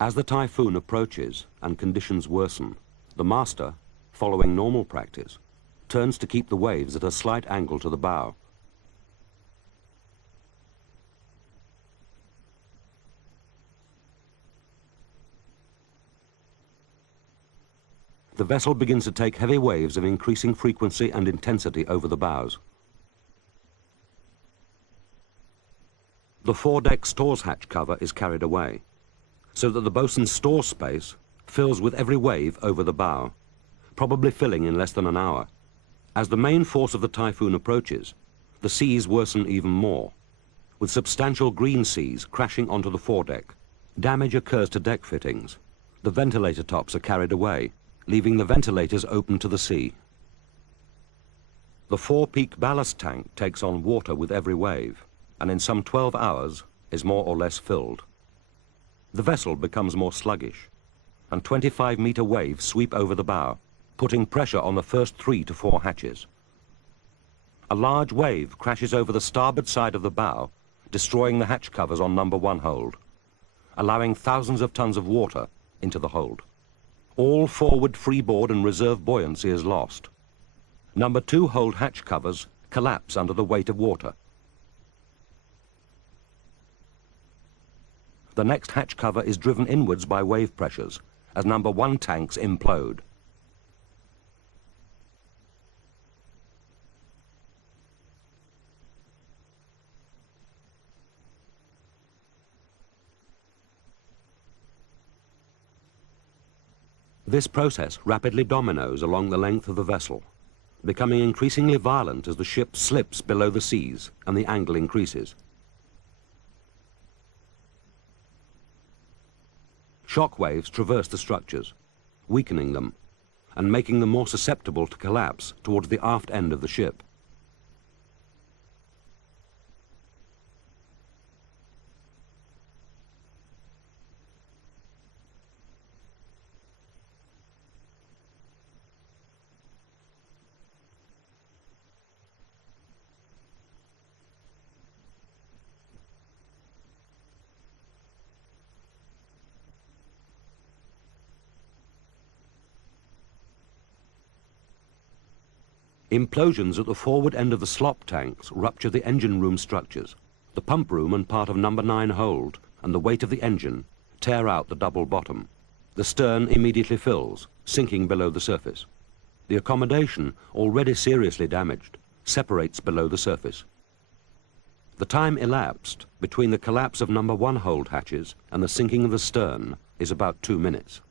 As the typhoon approaches and conditions worsen, the master, following normal practice, turns to keep the waves at a slight angle to the bow. The vessel begins to take heavy waves of increasing frequency and intensity over the bows. The foredeck stores hatch cover is carried away, so that the bosun's store space fills with every wave over the bow, probably filling in less than an hour. As the main force of the typhoon approaches, the seas worsen even more, with substantial green seas crashing onto the foredeck. Damage occurs to deck fittings. The ventilator tops are carried away, leaving the ventilators open to the sea. The four-peak ballast tank takes on water with every wave, and in some 12 hours is more or less filled. The vessel becomes more sluggish, and 25-meter waves sweep over the bow, putting pressure on the first 3 to 4 hatches. A large wave crashes over the starboard side of the bow, destroying the hatch covers on number 1 hold, allowing thousands of tons of water into the hold. All forward freeboard and reserve buoyancy is lost. Number 2 hold hatch covers collapse under the weight of water. The next hatch cover is driven inwards by wave pressures as number 1 tanks implode. This process rapidly dominoes along the length of the vessel, becoming increasingly violent as the ship slips below the seas and the angle increases. Shock waves traverse the structures, weakening them and making them more susceptible to collapse towards the aft end of the ship. Implosions at the forward end of the slop tanks rupture the engine room structures. The pump room and part of number 9 hold, and the weight of the engine, tear out the double bottom. The stern immediately fills, sinking below the surface. The accommodation, already seriously damaged, separates below the surface. The time elapsed between the collapse of number 1 hold hatches and the sinking of the stern is about 2 minutes.